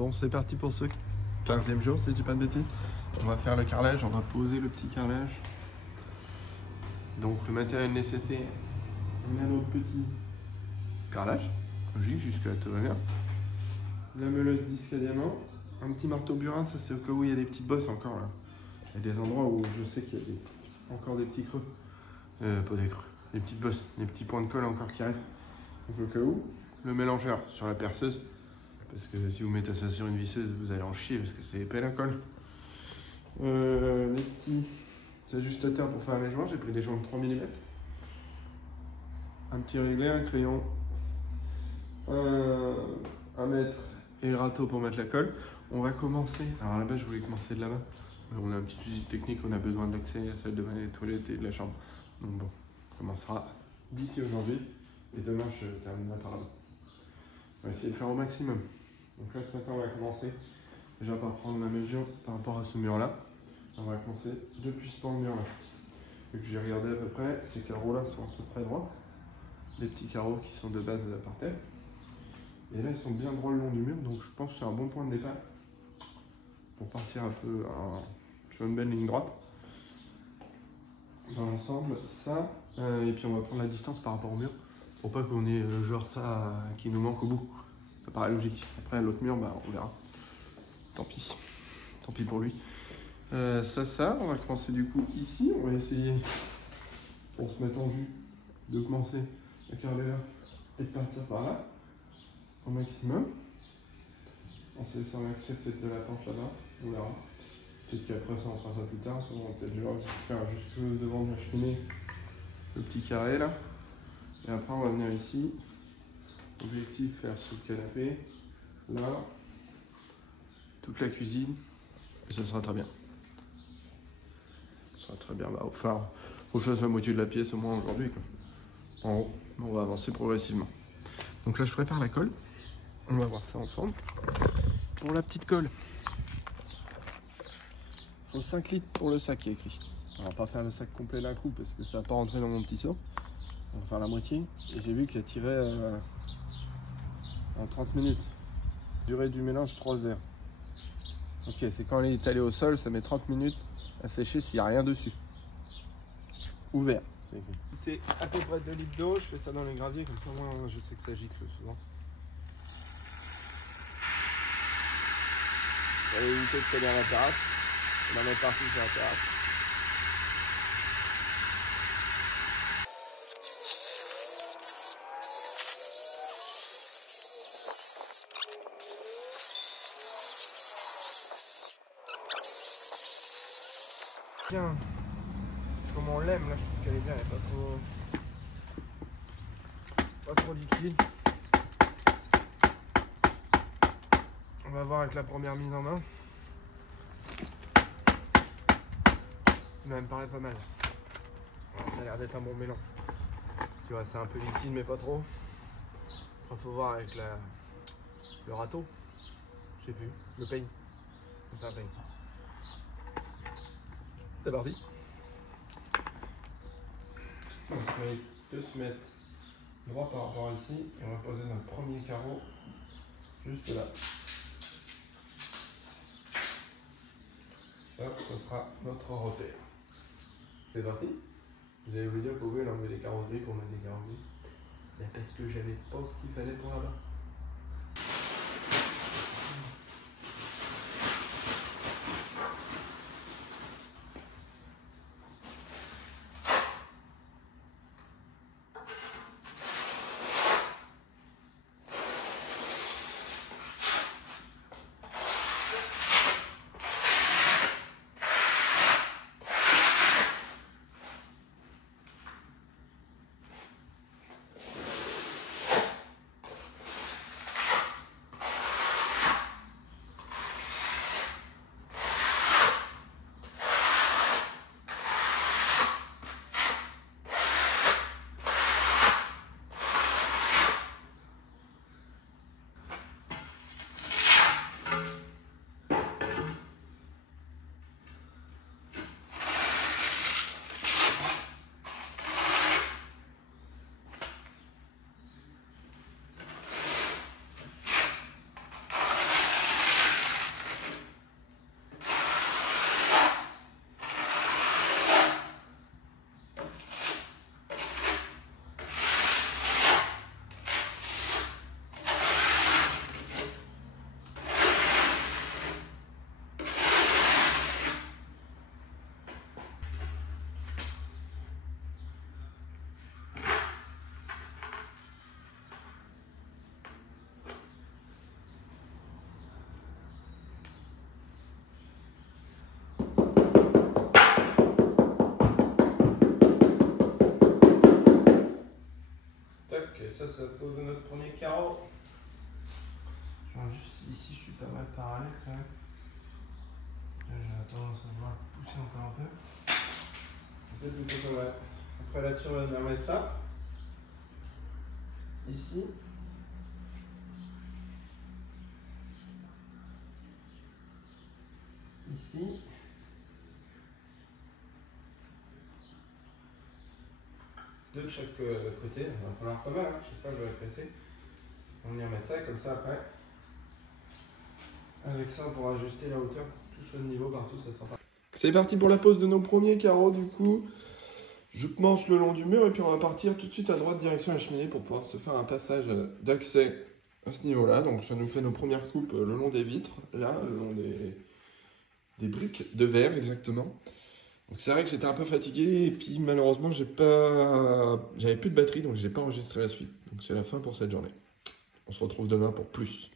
Bon, c'est parti pour ce 15e jour, si je dis pas de bêtises. On va faire le carrelage, on va poser le petit carrelage. Donc le matériel nécessaire, on a notre petit carrelage, logique, jusque-là tout va bien. La meuleuse disque à diamant, un petit marteau burin, ça c'est au cas où il y a des petites bosses encore là. Il y a des endroits où je sais qu'il y a encore des petits creux. Pas des creux, des petites bosses, des petits points de colle encore qui restent. Donc au cas où, le mélangeur sur la perceuse, parce que si vous mettez ça sur une visseuse, vous allez en chier parce que c'est épais la colle. Les petits ajustateurs pour faire mes joints, j'ai pris des joints de 3 mm. Un petit réglet, un crayon, un mètre et le râteau pour mettre la colle. On va commencer, alors à la base je voulais commencer de là-bas, mais on a un petit usine technique, on a besoin de l'accès à la salle de bain, des toilettes et de la chambre. Donc bon, on commencera d'ici aujourd'hui et demain je terminerai par là-bas. On va essayer de faire au maximum. Donc là ce matin on va commencer déjà par prendre la mesure par rapport à ce mur là. On va commencer depuis ce mur là. Vu que j'ai regardé à peu près, ces carreaux là sont à peu près droits. Les petits carreaux qui sont de base par terre. Et là ils sont bien droits le long du mur, donc je pense que c'est un bon point de départ pour partir un peu sur une belle ligne droite. Dans l'ensemble, ça, et puis on va prendre la distance par rapport au mur pour pas qu'on ait genre ça qui nous manque au bout. Ça paraît logique. Après l'autre mur, bah, on verra. Tant pis pour lui. Ça, on va commencer du coup ici. On va essayer, pour se mettre en jus, de commencer à carrer là et de partir par là au maximum. On sait sans l'accès peut-être de la pente là-bas, on verra. Peut-être qu'après ça on fera ça plus tard. On va peut-être faire jusque devant la cheminée le petit carré là. Et après on va venir ici. Objectif faire sous le canapé, là, toute la cuisine, et ça sera très bien. Ça sera très bien. Bah, enfin, faut que je fasse la moitié de la pièce au moins aujourd'hui. En haut, on va avancer progressivement. Donc là je prépare la colle. On va voir ça ensemble. Pour la petite colle, il faut 5 litres pour le sac qui est écrit. On va pas faire le sac complet d'un coup parce que ça va pas rentrer dans mon petit seau. On va faire la moitié. Et j'ai vu qu'il a tiré en 30 minutes. Durée du mélange 3 heures. Ok, c'est quand il est étalé au sol, ça met 30 minutes à sécher s'il n'y a rien dessus. Ouvert. C'est à peu près 2 litres d'eau, je fais ça dans les graviers, comme ça moi je sais que ça gicle souvent. On va éviter de salir la terrasse. On va mettre partout sur la terrasse. Bien, comme on l'aime, là je trouve qu'elle est bien, elle n'est pas trop liquide. On va voir avec la première mise en main. Mais elle me paraît pas mal. Ça a l'air d'être un bon mélange. Tu vois, c'est un peu liquide mais pas trop. Il faut voir avec le râteau. Je sais plus, le peigne. C'est un peigne. C'est parti. On va de se mettre droit par rapport à ici et on va poser notre premier carreau juste là. Ça sera notre repère. C'est parti. Vous allez vous dire que vous pouvez enlever les carreaux gris pour mettre des carreaux gris. Mais parce que j'avais pas ce qu'il fallait pour là-bas. ça c'est la pose de notre premier carreau. Genre juste ici, je suis pas mal parallèle quand même. Là, j'ai tendance à vouloir pousser encore un peu. C'est plutôt pas mal. Après là-dessus, on va venir mettre ça. Ici. Ici. Deux de chaque côté. On va prendre pas mal, hein. Chaque fois je vais presser. On va venir mettre ça comme ça après. Avec ça, on pourra ajuster la hauteur pour que tout soit de niveau partout, ça sera pas. C'est parti pour la pose de nos premiers carreaux du coup. Je commence le long du mur et puis on va partir tout de suite à droite direction la cheminée pour pouvoir se faire un passage d'accès à ce niveau-là. Donc ça nous fait nos premières coupes le long des vitres, là, le long des briques de verre exactement. Donc c'est vrai que j'étais un peu fatigué et puis malheureusement j'avais plus de batterie donc j'ai pas enregistré la suite. Donc c'est la fin pour cette journée. On se retrouve demain pour plus.